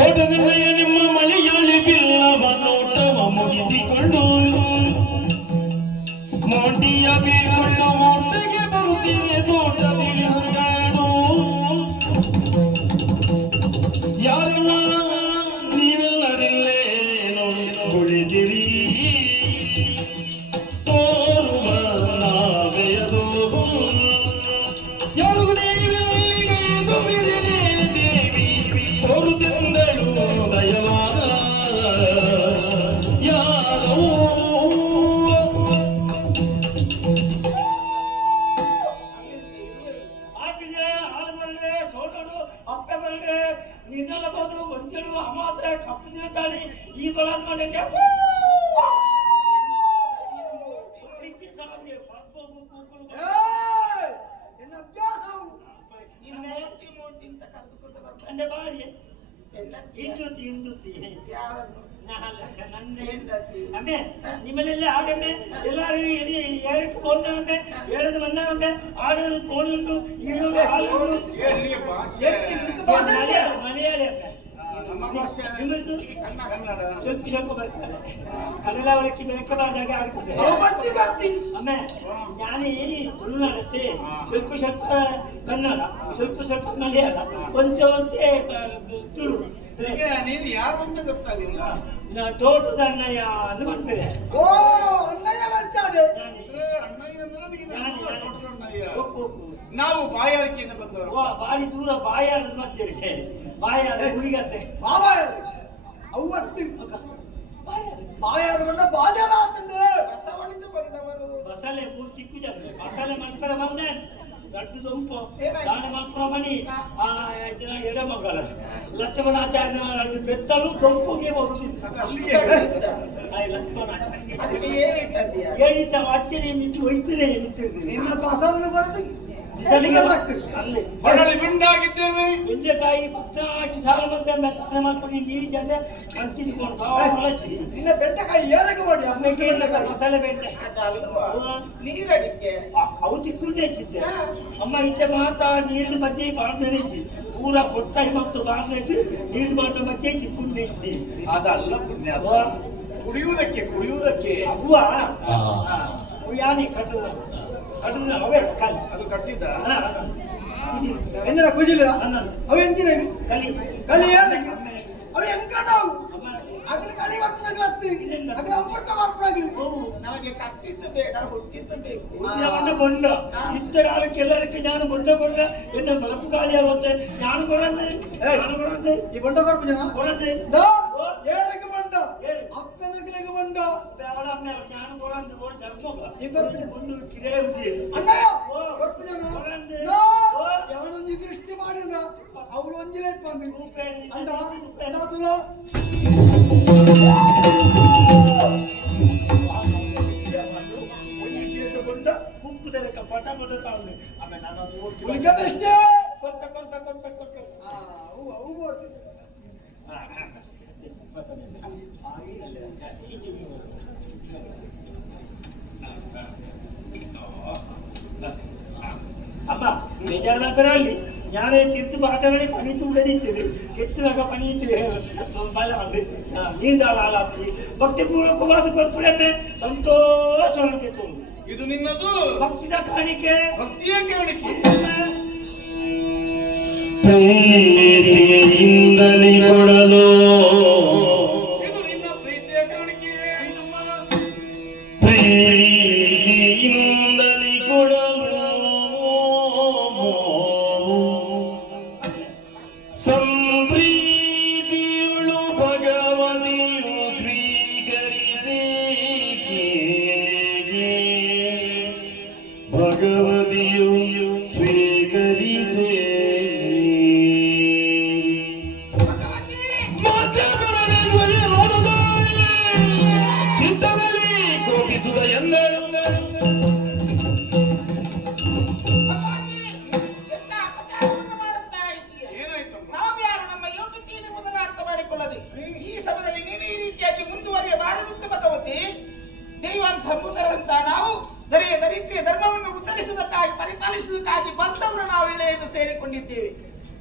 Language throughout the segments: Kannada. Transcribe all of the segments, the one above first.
ತೋಟದಲ್ಲಿಯ ನಿಮ್ಮ ಮಳೆಯಾಳಿ ಬಿಲ್ಲವ ನೋಟವ ಮುಗಿಸಿಕೊಂಡು ಮೋಟಿಯ ಬೀಳ್ಕೊಂಡು ಮೋಟಗೆ ಬರುತ್ತೀನಿ ತೋಟದಲ್ಲಿ ಹುಡುಗಾಡು ಯಾರೆಲ್ಲ ನೀವೆಲ್ಲರಿಲ್ಲೇನೋ ಕುಳಿತಿರಿ ತೋರುವ ನಾವೆಯದು ಯಾರು ನೀವೆಲ್ಲಿಗೆದು ಬಿರಿರಿ ದೇವಿ ತೋರುತ್ತೆಂದಳು ದಯವಾದ ಯಾರೋ ನಿನ್ನೆಲ್ಲ ಬಂದು ಒಂಚರು ಅಮಾತ್ರೆ ಕಪ್ಪು ತಿರುತ್ತಾನೆ ಈ ಬಲಾದ ಮಾಡಕ್ಕೆ ಬಾರಿ ಅಮ್ಮೆ ನಿಮ್ಮಲ್ಲೆಲ್ಲ ಆಗಮ್ಮೆ ಎಲ್ಲಾರು ಹೇಳಕ್ಕೆ ಹೋದಮ್ಮೆ ಹೇಳದು ಬಂದಮ್ಮೆ ಆಡೋದು ಕೋಣುಂಟು ಈಡೋದು ಹಾಲು ಮಲಯಾಳಿ ಅಮ್ಮೆ ಸ್ವಲ್ಪ ಸ್ವಲ್ಪ ಬರ್ತಾರೆ ಕನ್ನಡ ಒಳಕ್ಕೆ ಬೆಳಕೆ ಮಾಡಿದಾಗ ಆಗ್ತದೆ ಅಮ್ಮೆ ಜ್ಞಾನಿ ತುಳುನಾಡತ್ತೆ ಸ್ವಲ್ಪ ಸ್ವಲ್ಪ ಕನ್ನಡ ಸ್ವಲ್ಪ ಸ್ವಲ್ಪ ಮಲಯಾಳ ಒಂದೇ ತುಳು ನೀನು ಯಾರು ಅಂತ ಗೊತ್ತಾಗಿಲ್ಲ ತೋಟದ ಅಣ್ಣಯ್ಯ ಅಂತ ಮಾಡ್ತದೆ ನಾವು ಬಾಯಾರಿಕೆಯಿಂದ ಬಂದವರು ಬಾರಿ ದೂರ ಬಾಯಾರದು ಮಾಡ್ತೇವೆ ಬಾಯಾರ ಹುಡುಗತ್ತೆ ಬಸಳೆ ಪೂರ್ತಿ ಬಸಳೆ ಮಲ್ಪರ ಬಂದೆ ಗಡ್ಡು ದುಂಪು ದಾಣ ಮಲ್ಪರ ಮಣಿ ಎಡಮಗಳ ಲಕ್ಷ್ಮಣಾಚಾರ್ಯ ಬೆತ್ತಲು ದುಂಪುಗೆ ಲಕ್ಷ್ಮಣ ಹೇಳಿದ್ದ ಅಚ್ಚರಿ ಮಿಚ್ಚು ಹೊಯ್ತರೆ ನಿಂತಿರ್ತೀನಿ ಬಿಂಡಾಗಿದ್ದೇವೆ ಬೆಂಡೆಕಾಯಿ ಪಕ್ಷ ಹಾಕಿ ಸಾಲ ಬಂದೆ ಮೆತ್ತನೆ ಮಾಡ್ಕೊಂಡು ನೀರು ಜೊತೆ ಹಂಚಿಕೊಂಡು ನಿನ್ನ ಬೆಂಡೆಕಾಯಿ ಏನಾಗಿ ಮಾಡಿ ಮಸಾಲೆ ಬೆಂಡೆ ನೀರಡಿಕೆ ಅವು ತಿಕ್ಕೊಂಡು ಹೆಚ್ಚಿದ್ದೆ ಅಮ್ಮ ಇಚ್ಛೆ ಮಾತಾ ನೀರಿನ ಮಧ್ಯೆ ಬಾಂಡ್ ಹೆಚ್ಚಿ ಪೂರ ಕೊಟ್ಟಾಯಿ ಮತ್ತು ಬಾಂಡ್ ನೆಟ್ಟು ನೀರು ಬಾಂಡ ಮಧ್ಯೆ ತಿಕ್ಕೊಂಡು ಹೆಚ್ಚಿ ಅದಲ್ಲ ಪುಣ್ಯ ಕುಡಿಯುವುದಕ್ಕೆ ಅವ್ವ ಯಾನಿ ಕಟ್ಟದ ಅವೇ ಕಲಿ ಅದು ಕಟ್ಟಿದ್ದ ಎಂದಿನ ಕುಜಿಲ್ಲ ಅವ ಎಂದಿನ ಕಲಿ ಕಲಿ ಹೇಳಕ್ಕೆ ಅವ ಎಂಕಡವು ಅದನ್ನ ಕಲಿ ವರ್ತನಾಗ್ಲತ್ತಿ ಅದು ಅಮೃತ ಮಾರ್ಪಡಾಗಿ ನಮಗೆ ಕಟ್ಟಿದ್ದು ಬೇಡ ಹುಟ್ಟಿದ್ದು ಬೇಕು ಬೊಂಡ ಇದ್ದ ಕಾಲಕ್ಕೆ ಎಲ್ಲರಕ್ಕೆ ನಾನು ಬೊಂಡ ಎನ್ನ ಬಲಪು ಕಾಳಿ ಆಗುತ್ತೆ ನಾನು ಕೊಡಂದೆ ಈ ಬೊಂಡ ಬರ್ಪ ಜನ ಕೊಡಂದೆ ಏಳಕ್ಕೆ ಬೊಂಡ ಅಪ್ಪನಗಳಿಗೆ ಬೊಂಡ ನಾನು ಕೊಡಂದು ಕೊಂಡು ಕಿರೇ ಅಣ್ಣಯ್ಯ ಬರ್ಪ ಜನ ಯಾವನೊಂದು ದೃಷ್ಟಿ ಮಾಡಿದ ಅವಳು ಒಂಜಿಲೆ ಬಂದು ಅಂದ ತುಲ ಪಟ ಪಟ ತಾಂಡೆ ಆಮೇಲೆ ಉಳಿಕೆ ದೃಷ್ಟಿ ಕೊಟ್ಟ ಅವು ಬರ್ತೀವಿ ಅಮ್ಮ ಬೇಜಾರಾಗಲಿ ഞാനേ തിരുത്ത് പാട്ടകളെ പണി തുടരിത്തത് എത്തുക പണിയിട്ട് ബലമുണ്ട് നീണ്ടാളാളാത്തി ಭಕ್ತಿಪೂರ್ವಕವಾದ ಕೊರ್ಪುಡನೆ ಸಂತೋಷವಾಗಿ ತೋರು ಇದು ನಿನ್ನದು ಭಕ್ತಿದ ಕಾಣಿಕೆ ಭಕ್ತಿಯ ಕಾಣಿಕೆ ಪ್ರೀತಿಯಿಂದಲೇ ಕೊಡಲು ಇದು ನಿನ್ನ ಪ್ರೀತಿಯ ಕಾಣಿಕೆ ಪ್ರೀತಿಯಿಂದಲೇ ಕೊಡಲು ಸಂಪ್ರೀತಿಯುಳು ಭಗವತಿಯು ಸ್ವೀಕರಿಸಿ ಭಗವತಿಯು ಸ್ವೀಕರಿಸಿ ಚಿತ್ತದಲ್ಲಿ ಕೋಪಿಸುವ ಎಂದರು ಸಂಬುದರಂತ ನಾವು ದರಿದ್ರಿಯ ಧರ್ಮವನ್ನು ಉತ್ತರಿಸುವುದಕ್ಕಾಗಿ ಪರಿಪಾಲಿಸುವುದಕ್ಕಾಗಿ ಬಂದವರು ನಾವು ಇಳೆಯನ್ನು ಸೇರಿಕೊಂಡಿದ್ದೇವೆ.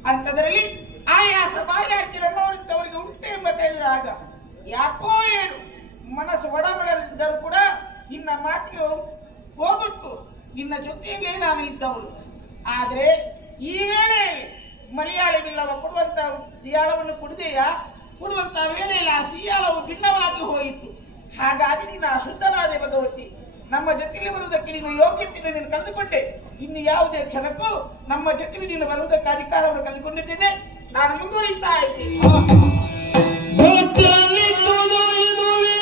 ಅಂಥದ್ರಲ್ಲಿ ಆಯಾಸ ಬಾಯಾರಿಕೆ ನಮ್ಮವರಿದ್ದವರಿಗೆ ಎಂಬ ಕೇಳಿದಾಗ ಯಾಕೋ ಏನು ಮನಸ್ಸು ಒಡಮಡಲಿದ್ದರೂ ಕೂಡ ನಿನ್ನ ಮಾತಿಗೆ ಹೋಗುಟ್ಟು ನಿನ್ನ ಜೊತೆಯಲ್ಲೇ ನಾನು ಇದ್ದವಳು. ಆದರೆ ಈ ವೇಳೆ ಮಲಯಾಳವಿಲ್ಲವ ಕೊಡುವಂತ ಸಿಯಾಳವನ್ನು ಕುಡಿದೆಯಾ ಕೊಡುವಂತ ವೇಳೆಯಲ್ಲಿ ಆ ಸಿಯಾಳವು ಭಿನ್ನವಾಗಿ ಹೋಯಿತು. ಹಾಗಾಗಿ ನಿನ್ನ ಅಶುದ್ಧನಾದೆ ಭಗವತಿ. ನಮ್ಮ ಜೊತೆಯಲ್ಲಿ ಬರುವುದಕ್ಕೆ ನೀನು ಯೋಗ್ಯತೆಯನ್ನು ನೀನು ಕಳೆದುಕೊಂಡೆ. ಇನ್ನು ಯಾವುದೇ ಕ್ಷಣಕ್ಕೂ ನಮ್ಮ ಜೊತೆಯಲ್ಲಿ ನೀನು ಬರುವುದಕ್ಕೆ ಅಧಿಕಾರವನ್ನು ಕಳೆದುಕೊಂಡಿದ್ದೇನೆ. ನಾನು ಮುಂದುವರಿತಾ ಇದ್ದೇನೆ. ಭಕ್ತನಿದ್ದುದು ಇದುವೇ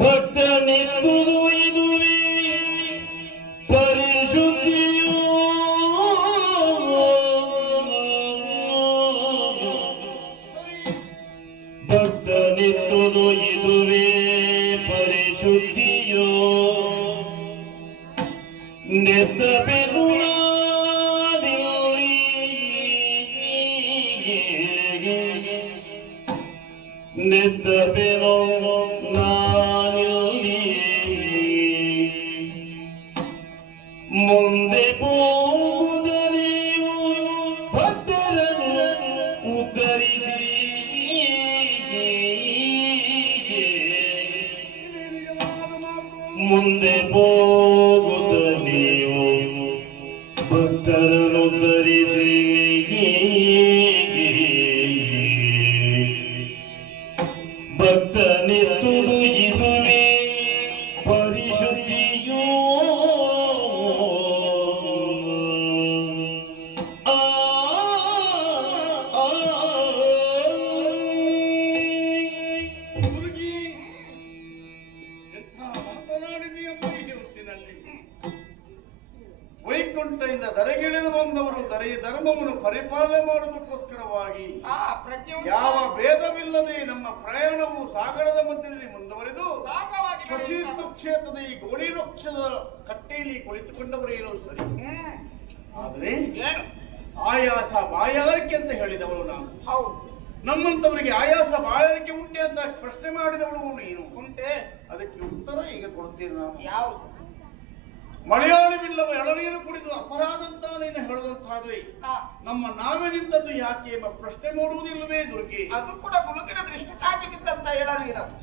ಭಕ್ತನಿದ್ದುದು ಇದುವೇ ಪರಿಶುದ್ಧಿಯೋ ಭಕ್ತನಿದ್ದುದು ಇದುವೇ ಪರಿಶುದ್ಧಿಯೋ ನೆತ್ತ ಬೆರುಳಾದಿಲ್ಲಿ ನೆತ್ತ ಬೆರೋ ನಾನಿಲ್ಲಿ ಮುಂದೆ ಹೋಗುದ ನೀವು ಭಕ್ತರನ್ನು ಉದ್ಧರಿಸಿ ಮುಂದೆ ಹೋಗುತ್ತ ನೀವು ಭಕ್ತರನ್ನು ಧರಿಸಿ ಭಕ್ತನಿದ್ದುದು ಇದುವೇ ಪರಿಶುದ್ಧಿಯೋ ಆ ಹುಡುಗಿ ಎಂಥ ಮಾತನಾಡಿದೆಯಪ್ಪ ಈ ಹೊತ್ತಿನಲ್ಲಿ. ವೈಕುಂಠದಿಂದ ಧರೆಗಿಳಿದು ಬಂದವರು ಧರೆಯ ಧರ್ಮವನ್ನು ಪರಿಪಾಲನೆ ಮಾಡುವುದಕ್ಕೋಸ್ಕರವಾಗಿ ಆ ಪ್ರಜ್ಞೆ ಯಾವ ಭೇದವಿಲ್ಲದೆ ನಮ್ಮ ಪ್ರಯಾಣವು ಸಾಗರದ ಮಧ್ಯದಲ್ಲಿ ಮುಂದುವರೆದು ಸಾಕವಾಗಿ ಶಶೀರ್ಥ ಕ್ಷೇತ್ರದ ಈ ಗೋಡಿ ವೃಕ್ಷದ ಕಟ್ಟೆಯಲ್ಲಿ ಕುಳಿತುಕೊಂಡವರೇನು ಸರಿ. ಆದರೆ ಏನು ಆಯಾಸ ಬಾಯಾರಿಕೆ ಅಂತ ಹೇಳಿದವಳು ನಾನು. ಹೌದು ನಮ್ಮಂತವರಿಗೆ ಆಯಾಸ ಬಾಯಾರಿಕೆ ಉಂಟೆ ಅಂತ ಪ್ರಶ್ನೆ ಮಾಡಿದವಳು ನೀನು. ಉಂಟೆ. ಅದಕ್ಕೆ ಉತ್ತರ ಈಗ ಕೊಡ್ತೀನಿ ನಾನು. ಯಾವುದು ಮಲಯಾಳವಿಲ್ಲವ ಎಳನೀರು ಕುಡಿದು ಅಪರಾಧ ಅಂತ ನೀನು ಹೇಳುವಂತಾದ್ರೆ ಆ, ನಮ್ಮ ನಾವೇ ನಿಂತದ್ದು ಯಾಕೆ ಎಂಬ ಪ್ರಶ್ನೆ ಮೂಡುವುದಿಲ್ಲವೇ ದುರ್ಗಿ? ಅದು ಕೂಡ ಗುಳುಕಿನ ದೃಷ್ಟಿಗಾಗಿ ಬಿದ್ದಂತ ಹೇಳಲಿರೋದು.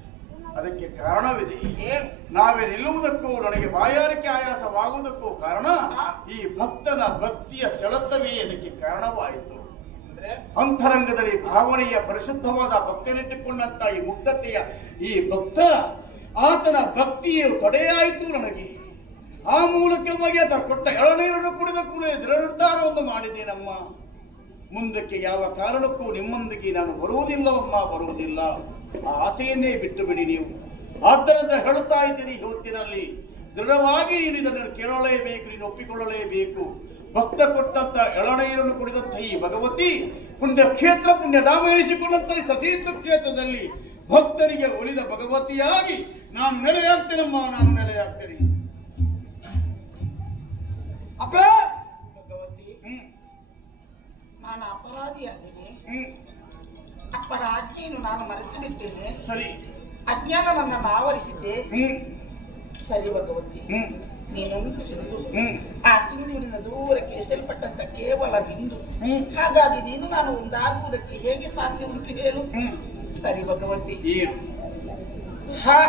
ಅದಕ್ಕೆ ಕಾರಣವಿದೆ. ಏನು ನಾವೇ ನಿಲ್ಲುವುದಕ್ಕೂ ನನಗೆ ಬಾಯಾರಿಕೆ ಆಯಾಸವಾಗುವುದಕ್ಕೂ ಕಾರಣ ಈ ಭಕ್ತನ ಭಕ್ತಿಯ ಸೆಳೆತವೇ ಅದಕ್ಕೆ ಕಾರಣವಾಯಿತು. ಅಂದ್ರೆ ಅಂತರಂಗದಲ್ಲಿ ಭಾವನೆಯ ಪರಿಶುದ್ಧವಾದ ಭಕ್ತಿಯನ್ನಿಟ್ಟುಕೊಂಡಂತ ಈ ಮುಗ್ಧತೆಯ ಈ ಭಕ್ತ ಆತನ ಭಕ್ತಿಯು ತಡೆಯಾಯಿತು ನನಗೆ. ಆ ಮೂಲಕವಾಗಿ ಆತ ಕೊಟ್ಟ ಎಳನೀರನ್ನು ಕುಡಿದ ಕೂಡಲೇ ದೃಢ ನಿರ್ಧಾರವನ್ನು ಮಾಡಿದ್ದೇನಮ್ಮ. ಮುಂದಕ್ಕೆ ಯಾವ ಕಾರಣಕ್ಕೂ ನಿಮ್ಮೊಂದಿಗೆ ನಾನು ಬರುವುದಿಲ್ಲವಮ್ಮ, ಬರುವುದಿಲ್ಲ. ಆ ಆಸೆಯನ್ನೇ ಬಿಟ್ಟು ಬಿಡಿ ನೀವು. ಆದ್ದರಿಂದ ಹೇಳುತ್ತಾ ಇದ್ದೀನಿ ಈ ಹೊತ್ತಿನಲ್ಲಿ ದೃಢವಾಗಿ ನೀನು ಇದನ್ನು ಕೇಳಲೇಬೇಕು, ನೀನು ಒಪ್ಪಿಕೊಳ್ಳಲೇಬೇಕು. ಭಕ್ತ ಕೊಟ್ಟಂತ ಎಳನೀರನ್ನು ಕುಡಿದಂತ ಈ ಭಗವತಿ ಪುಣ್ಯಕ್ಷೇತ್ರ ಪುಣ್ಯಧಾಮ ಎನಿಸಿಕೊಂಡಂತ ಈ ಸಸೀರ್ಥ ಕ್ಷೇತ್ರದಲ್ಲಿ ಭಕ್ತರಿಗೆ ಒಲಿದ ಭಗವತಿಯಾಗಿ ನಾನು ನೆಲೆಯಾಗ್ತೇನಮ್ಮ, ನಾನು ನೆಲೆಯಾಗ್ತೇನೆ. ಅಪ್ಪ ಭಗವತಿ ನಾನು ಅಪರಾಧಿಯಾಗಿದ್ದೀನಿ. ಹ್ಮ್ ಅಪ್ಪನ ಆಜ್ಞೆಯನ್ನು ನಾನು ಮರೆತು ಬಿಟ್ಟೇನೆ. ಸರಿ. ಅಜ್ಞಾನ ನನ್ನನ್ನು ಆವರಿಸಿದ್ದೆ. ಹ್ಮ್ ಸರಿ ಭಗವತಿ, ಹ್ಮ್ ನೀನೊಂದು ಸಿಂಧು. ಹ್ಮ್ ಆ ಸಿಂಧುವಿನಿಂದ ದೂರಕ್ಕೆ ಎಸೆಯಲ್ಪಟ್ಟಂತ ಕೇವಲ ಬಿಂದು. ಹ್ಮ್. ಹಾಗಾಗಿ ನೀನು ನಾನು ಒಂದಾಗುವುದಕ್ಕೆ ಹೇಗೆ ಸಾಧ್ಯ ಉಂಟು ಹೇಳು? ಹ್ಮ್. ಸರಿ ಭಗವತಿ, ಏನು? ಹಾ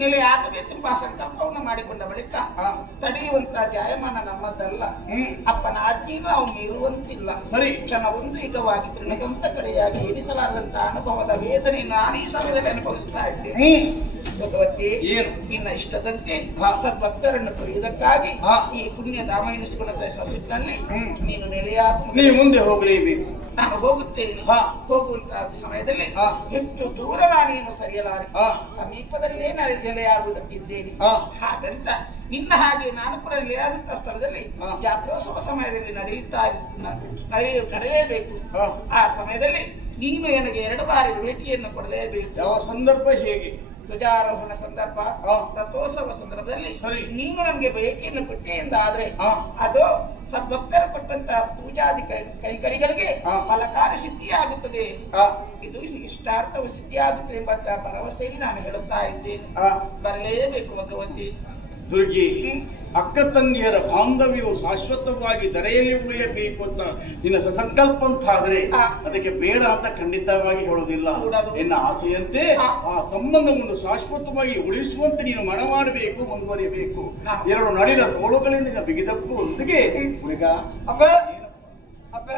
ನೆಲೆ ಆಗಬೇಕೆಂಬ ಸಂಕಲ್ಪವನ್ನು ಮಾಡಿಕೊಂಡ ಬಳಿಕ ಹಾ. ತಡೆಯುವಂತ ಜಾಯಮಾನ ನಮ್ಮದಲ್ಲ. ಹ್ಮ್. ಅಪ್ಪನ ಆಜ್ಞೆಯನ್ನು ನಾವು ಮೀರುವಂತಿಲ್ಲ. ಸರಿ. ಕ್ಷಣ ಒಂದು ಈಗವಾಗಿ ತೃಣಗಂತ ಕಡೆಯಾಗಿ ಎನಿಸಲಾದಂತ ಅನುಭವದ ವೇದನೆಯನ್ನು ನಾನು ಈ ಸಮಯದಲ್ಲಿ ಅನುಭವಿಸ್ತಾ ಇದ್ದೇನೆ. ಹ್ಮ್. ಭಗವತಿ, ಏನು? ನಿನ್ನ ಇಷ್ಟದಂತೆ ಹಾ. ಸದ್ಭಕ್ತರನ್ನು ಪಡೆಯುವುದಕ್ಕಾಗಿ ಹಾ. ಈ ಪುಣ್ಯ ಧಾಮ ಎನಿಸಿಕೊಂಡ ಸಸಿನಲ್ಲಿ ಹ್ಮ್. ನೀನು ನೆಲೆಯಾಗ ನೀವು ಮುಂದೆ ಹೋಗಲೇಬೇಕು. ನಾನು ಹೋಗುತ್ತೇನೆ. ಹಾ. ಹೋಗುವಂತಹ ಸಮಯದಲ್ಲಿ ಹಾ. ಹೆಚ್ಚು ದೂರ ನಾನೇನು ಸರಿಯಲಾರೆ. ಹಾ. ಸಮೀಪದಲ್ಲೇ ನಾನು ನೆಲೆಯಾಗುವುದಕ್ಕಿದ್ದೇನೆ. ಹಾ. ಹಾಗಂತ ನಿನ್ನ ಹಾಗೆ ನಾನು ಕೂಡ ನೆಲೆಯಾದಂತಹ ಸ್ಥಳದಲ್ಲಿ ಹಾ. ಜಾತ್ರೋತ್ಸವ ಸಮಯದಲ್ಲಿ ನಡೆಯಲೇಬೇಕು. ಹಾ. ಆ ಸಮಯದಲ್ಲಿ ನೀನು ನನಗೆ 2 ಬಾರಿ ಭೇಟಿಯನ್ನು ಕೊಡಲೇಬೇಕು. ಯಾವ ಸಂದರ್ಭ ಹೇಗೆ? ಧ್ವಜಾರೋಹಣ ಸಂದರ್ಭ, ಹಾ. ರಥೋತ್ಸವ ಸಂದರ್ಭದಲ್ಲಿ ಸರಿ. ನೀನು ನನಗೆ ಭೇಟಿಯನ್ನು ಕೊಟ್ಟೆ ಎಂದಾದ್ರೆ ಹಾ. ಅದು ಸದ್ಭಕ್ತರು ಕೊಟ್ಟಂತಹ ಪೂಜಾದಿ ಕೈಕರಿಗಳಿಗೆ ಹಾ. ಫಲಕಾರಿ ಸಿದ್ಧಿಯಾಗುತ್ತದೆ. ಆ, ಇದು ಇಷ್ಟಾರ್ಥವು ಸಿದ್ಧಿಯಾಗುತ್ತದೆ ಎಂಬಂತಹ ಭರವಸೆಯಲ್ಲಿ ನಾನು ಹೇಳುತ್ತಾ ಇದ್ದೇನೆ. ಆ. ಬರಲೇಬೇಕು ಭಗವತಿ. ದುರ್ಗಿ, ಅಕ್ಕ ತಂಗಿಯರ ಬಾಂಧವ್ಯವು ಶಾಶ್ವತವಾಗಿ ಧರೆಯಲ್ಲಿ ಉಳಿಯಬೇಕು ಅಂತ ನಿನ್ನ ಸಸಂಕಲ್ಪ ಅಂತ ಆದ್ರೆ ಅದಕ್ಕೆ ಬೇಡ ಅಂತ ಖಂಡಿತವಾಗಿ ಹೇಳುವುದಿಲ್ಲ. ನಿನ್ನ ಆಸೆಯಂತೆ ಆ ಸಂಬಂಧವನ್ನು ಶಾಶ್ವತವಾಗಿ ಉಳಿಸುವಂತೆ ನೀನು ಮನ ಮಾಡಬೇಕು, ಮುಂದುವರಿಯಬೇಕು. ಎರಡು ನಳಿನ ತೋಳುಗಳಿಂದ ಬಿಗಿದಪ್ಪು ಒಂದಿಗೆ ಹುಡುಗ ಅಪ್ಪ ಅಪ್ಪ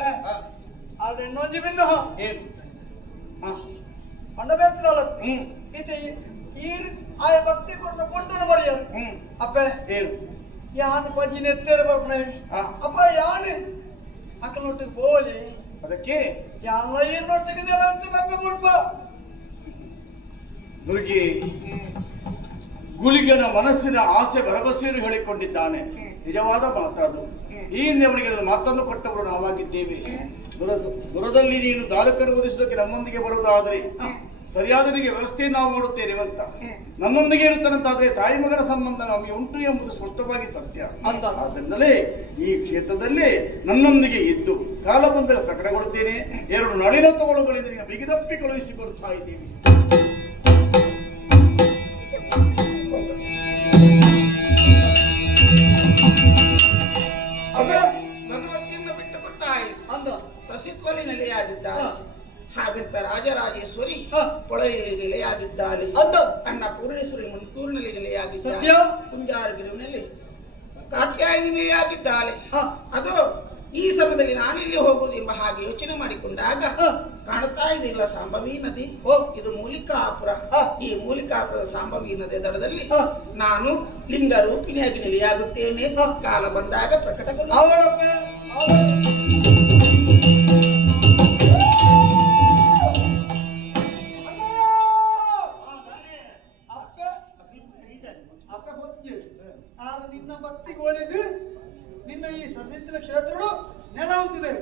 ಆದ್ರೆ ಇನ್ನೊಂದು ಬಿನ್ನು ಏನು ಹಣ ಬೇಕಲ್ಲ ಇದು ಈ ಆ ಭಕ್ತಿ ಕೊಟ್ಟು ಕೊಂಡನ ಬರೆಯ ಅಪ್ಪ ಏನು ಯಾನು ಪಜಿ ನೆತ್ತೇರ ಬರ್ಪಣೆ ಅಪ್ಪ ಯಾನು ಅಕ್ಕನೊಟ್ಟಿಗೆ ಬೋಲಿ ಅದಕ್ಕೆ ಯಾನ ಏನೊಟ್ಟಿಗೆ ಅಂತ ಬೆಪ್ಪ ಕೊಡ್ಪ ದುರ್ಗಿ ಗುಳಿಗನ ಮನಸ್ಸಿನ ಆಸೆ ಭರವಸೆಯನ್ನು ಹೇಳಿಕೊಂಡಿದ್ದಾನೆ. ನಿಜವಾದ ಮಾತಾದು. ಈ ಹಿಂದೆ ಅವನಿಗೆ ಮಾತನ್ನು ಕೊಟ್ಟವರು ನಾವಾಗಿದ್ದೇವೆ. ದುರದಲ್ಲಿ ನೀನು ದಾರುಕನ್ನು ಒದಿಸುವುದಕ್ಕೆ ನಮ್ಮೊಂದಿಗೆ ಬರುವುದಾದರೆ ಸರಿಯಾದ ವ್ಯವಸ್ಥೆಯನ್ನು ನಾವು ಮಾಡುತ್ತೇವೆ ಅಂತ ನನ್ನೊಂದಿಗೆ ಇರುತ್ತಾನಂತಾದ್ರೆ ತಾಯಿ ಮಗನ ಸಂಬಂಧ ನಮಗೆ ಉಂಟು ಎಂಬುದು ಸ್ಪಷ್ಟವಾಗಿ ಸತ್ಯ. ಆದ್ದರಿಂದಲೇ ಈ ಕ್ಷೇತ್ರದಲ್ಲಿ ನನ್ನೊಂದಿಗೆ ಇದ್ದು ಕಾಲ ಬಂದಾಗ ಪ್ರಕಟಗೊಳ್ಳುತ್ತೇನೆ. ಎರಡು ನಳಿನ ತೋಳುಗಳಿಂದ ನೀನು ಬಿಗಿದಪ್ಪಿ ಕಳುಹಿಸಿ ಕೊಡ್ತಾ ಇದ್ದೀವಿ. ಭಗವತಿಯನ್ನು ಬಿಟ್ಟು ಕೊಟ್ಟ ಅಂದು ಸಸಿಕೊಲಿ ನೆಲೆಯಾಗಿದ್ದಾಳೆ. ಹಾಗಂತ ರಾಜರಾಜೇಶ್ವರಿ ಕೊಳೆಯಲ್ಲಿ ನೆಲೆಯಾಗಿದ್ದಾಳೆ. ಅಣ್ಣ ಪೂರ್ಣೇಶ್ವರಿ ಮುಂತೂರಿನಲ್ಲಿ ನೆಲೆಯಾಗಿದ್ದಾಳೆ. ಕುಂಜಾರಗಿರಿನಲ್ಲಿ ಕಾತ್ಯಾಯಿನಿ ನೆಲೆಯಾಗಿದ್ದಾಳೆ. ಅದು ಈ ಸಮಯದಲ್ಲಿ ನಾನಿಲ್ಲಿ ಹೋಗುವುದು ಎಂಬ ಹಾಗೆ ಯೋಚನೆ ಮಾಡಿಕೊಂಡಾಗ ಕಾಣುತ್ತಾ ಇದೆಯಲ್ಲ ಸಾಂಬವಿ ನದಿ. ಇದು ಮೂಲಿಕಾಪುರ. ಈ ಮೂಲಿಕಾಪುರದ ಸಾಂಬವಿ ನದಿಯ ದಡದಲ್ಲಿ ನಾನು ಲಿಂಗ ರೂಪಿಣಿಯಾಗಿ ನೆಲೆಯಾಗುತ್ತೇನೆ. ಕಾಲ ಬಂದಾಗ ಪ್ರಕಟಗೊಳ್ಳ ನಿನ್ನ ಭಕ್ತಿಗೆ ಒಳ್ಳೆದು. ನಿನ್ನ ಈ ಸಸಿತ್ರ ಕ್ಷೇತ್ರಗಳು ನೆಲ ಹೊಂದಿದೆ.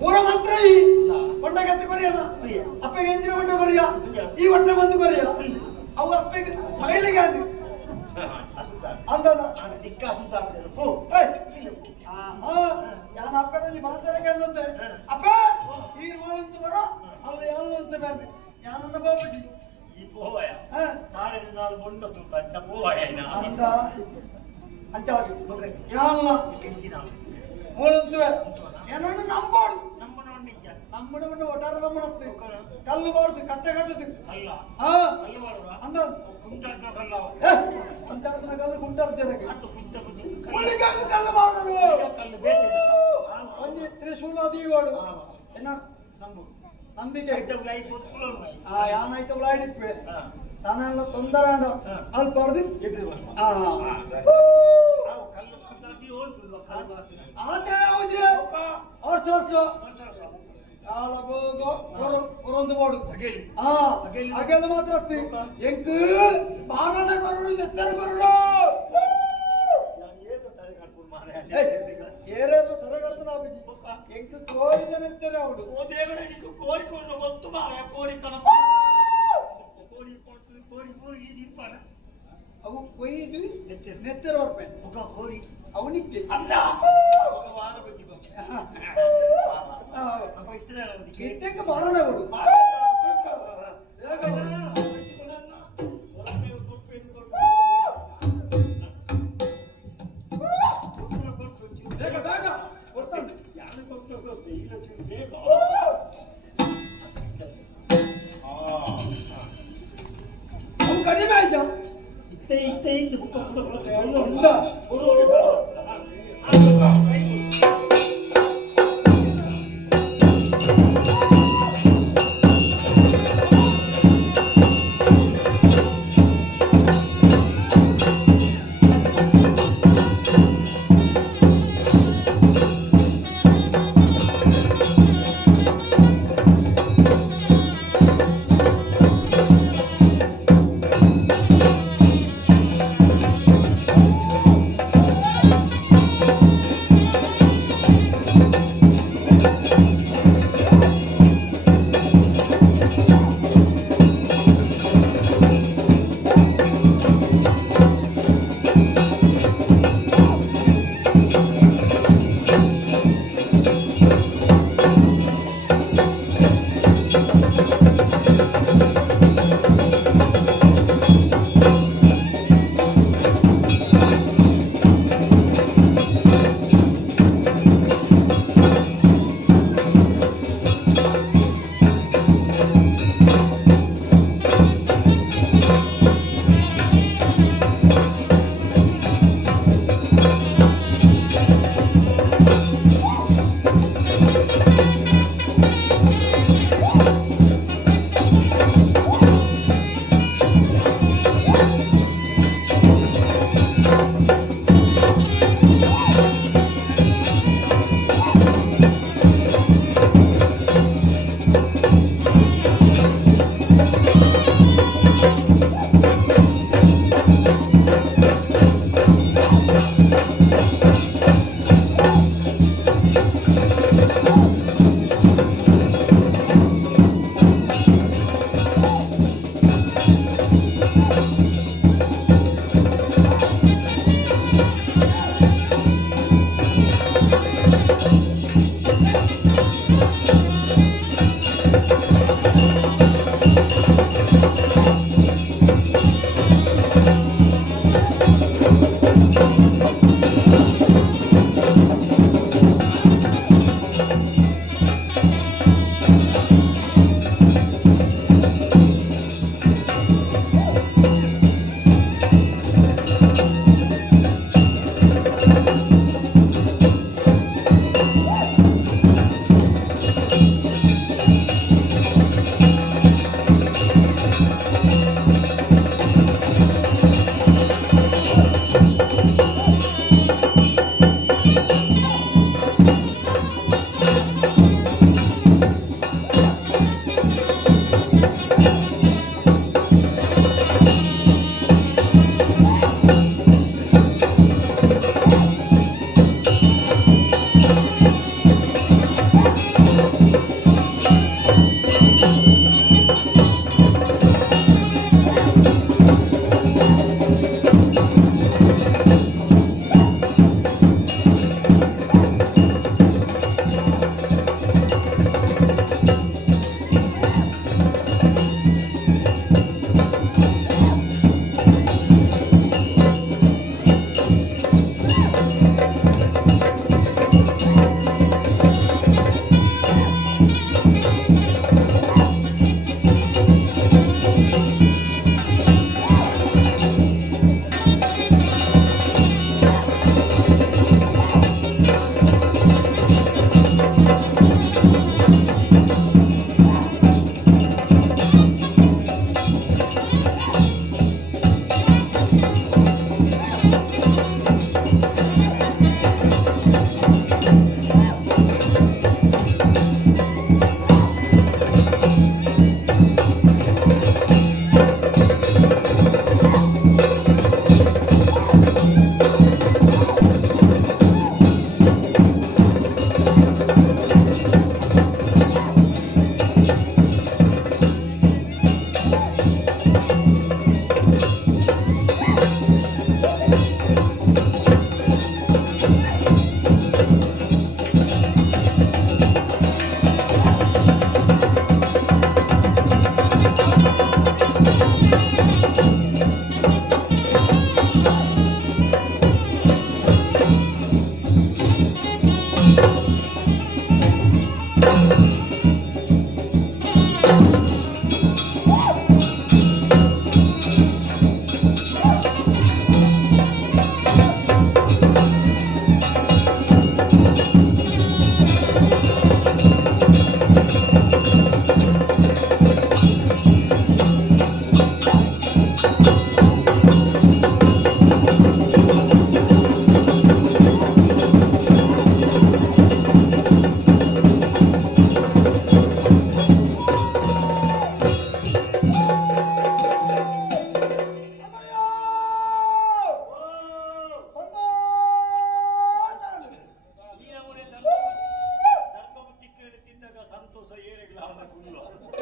ಪೂರ ಮಂತ್ರ ಕೊಂಡಗತ್ತೆ ಬರೆಯಲ್ಲ ಅಪ್ಪಗೆ ಎಂದಿನ ಹೊಂಡ ಬರೆಯ ಈ ಹೊಟ್ಟೆ ಬಂದು ಬರೆಯ ಅವು ಅಪ್ಪಗೆ ಮೈಲಿಗೆ ಅಂದ ಯಾನ ಅಪ್ಪನಲ್ಲಿ ಮಾತಾಡಕಂದಂತೆ ಅಪ್ಪ ಈ ಅಂತ ಬರೋ ಅಲ್ಲ ಯಾವ ಅಂತ ಬೇಡ ಯಾನನ್ನ ಬಾಬುಜಿ ಈ ಪೋವಾಯ ತಾರಡಿ ನಾಲ್ ಮೊಂಡ ತುಪ್ಪ ಪೋವಾಯ ಅಂತ ಅಂಚಾಗಿ ಯಾನ ಕೆಂಚಿನ ಹೋಲುತ್ತವೆ ಏನನ್ನು ನಂಬೋಡು ನಮ್ಮನ ಒಟ್ಟಾರ ನಮ್ಮನತ್ತೆ ಕಲ್ಲು ಬಾರ್ದು ಕಟ್ಟೆ ಕಟ್ಟದು ಅಲ್ಲ ಕಲ್ಲು ಬಾಡುವ ಅಂದ ಕುಂಟಾಡ್ನ ಕಲ್ಲ ಕುಂಟಾಡ್ನ ಕಲ್ಲು ಕುಂಟಾಡ್ತೇನೆ ಅದು ಕುಂಟ ಕಲ್ಲು ಮಾಡೋದು ಕಲ್ಲು ಬೇರೆ ಒಂದು ತ್ರಿಶೂಲಾದಿಯೋಡು ಎನ್ನ ನಂಬಿಕೆ ಯಾನಾಯ್ತು ಉಳಾಡಿಪ್ಪೆ ತಾನೆಲ್ಲ ತೊಂದರೆ ಅಲ್ಲಿ ಪಡೆದು ಆತೆ ಯಾವುದು ವರ್ಷ ವರ್ಷ ಒಂದು ಮಾಡು ಹಾಗೆಲ್ಲ ಮಾತ್ರ ಎಂಕ್ ಬಾಗಣ ಬರೋಡು ನೆತ್ತರು ಬರೋಡು ಏರೇನು ತಲೆಗಡ್ದು ನಾಬಿಜಿ ಎಂಕ್ ಕೋರಿದ ನೆತ್ತರೆ ಅವಳು ಓ ದೇವರಿಗೆ ಕೋರಿಕೊಂಡು ಒತ್ತು ಮಾರ ಕೋರಿಕಣ ಕೋರಿ ಕೊಡ್ಸು ಕೋರಿ ಕೋರಿ ದೀಪಾನ ಅವು ಕೊಯ್ದು ನೆತ್ತರೆ ಬರ್ಪೆ ಮುಖ ಕೋರಿ ಅವನಿಗೆ ಅಲ್ಲ ಭಗವಾನ ಬಗ್ಗೆ ಕಿಟ್ಟೆಗೆ ಮಾರಣ ಅವಳು ಬೇಗ ಬೇಗ ಕೊಡ್ತಾನೆ ಯಾರು ಕೊಟ್ಟು ಬೇಗ ಅವು ಕಡಿಮೆ ಆಯ್ತಾ ಇತ್ತೆ ಇತ್ತು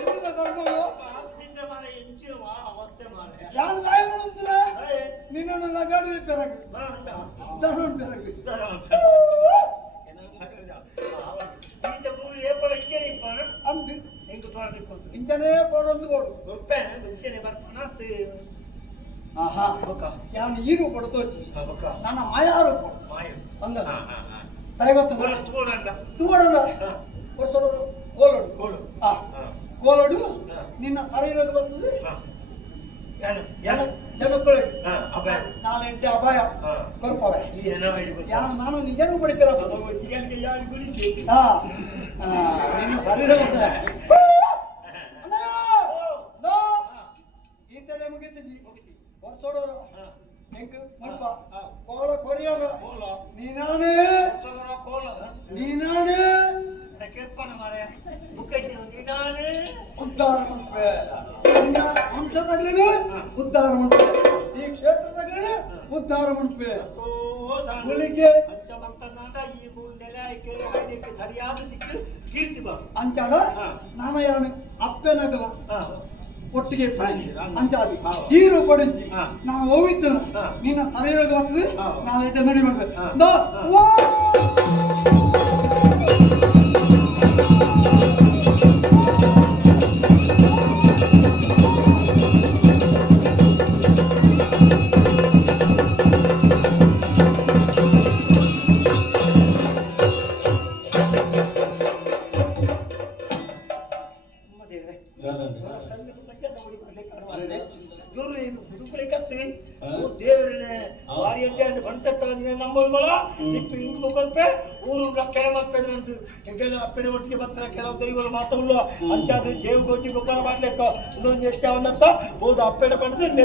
ಎಂತ ಧರ್ಮವು ನಿನ್ನ ಮನೆ ಎಂಚು ಅವಸ್ಥೆ ಮಾರೆ ಯಾರು ಗಾಯ ಮಾಡುತ್ತಿಲ್ಲ ನಿನ್ನನ್ನು ನಗಾಡುವೆ ಬೆರಗು ಧರ್ಮ ಬೆರಗು ಅಂದು ಇಂಚನೇ ಕೊಡೊಂದು ಕೊಡು ಆಹಾ ಯಾನು ಈರು ಕೊಡತೋಚಿ ನನ್ನ ಮಾಯಾರು ಕೊಡು ಅಂದ ಗೊತ್ತ ತೂಡಲ್ಲ ಕೋಲೋಡು ಕೋಲೋಡು ನಿನ್ನ ಶರೀರದ ಬರ್ತದೆ ಜನಕ್ಕೊಳಗೆ ನಾಳೆ ಅಪಾಯ ಕೊರ್ಪವೆ ಯಾರು ನಾನು ನಿಜನೂ ಪಡಿತೀರ ಶರೀರ ಈತಡೆ ಮುಗಿತಿದ್ದಿ ವರ್ಷೋಡೋರು ಹೆಂಗ್ ಮುಲ್ಪ ಕೋಲ ಕೊರಿಯೋಗ ನೀನಾನೇ ಉದ್ಧಾರ ಮಾಡ್ತೇವೆ ವಂಶದಾಗ್ಲೇನೆ ಉದ್ಧಾರ ಮಾಡ್ತೇವೆ ಈ ಕ್ಷೇತ್ರದಾಗ್ಲೇನೆ ಉದ್ಧಾರ ಮಾಡ್ತೇವೆ ಸರಿಯಾದ ದಿಕ್ಕು ಕೀರ್ತಿ ಬಾ ಅಂಚಾಡ ನಾನು ಯಾರು ಅಪ್ಪೆನಾಗಲ್ಲ ಒಟ್ಟಿಗೆ ಅಂಚಾದಿ ಹೀರೋ ಪಡಿಸಿ ನಾನು ಹೋಗಿದ್ದು ನಿನ್ನ ಶರೀರ ಬರ್ತದೆ ನಾನು ಇದ್ದ ನಡಿ ಮಾಡ್ಬೇಕು ಒಟ್ಟಿಗೆ ಬರ್ತಾರೆ ಕೆಲವು ದೈವರು ಮಾತುಗಳು ಅಂಚಾದ್ರೆ ಜೇವು ಗೋಚಿ ಗೊಬ್ಬರ ಮಾಡ್ಲಿಕ್ಕ ಇನ್ನೊಂದು ಎಷ್ಟು ಅವನಂತ ಹೋದ ಅಪ್ಪೆಡೆ ಪಡೆದ್ರೆ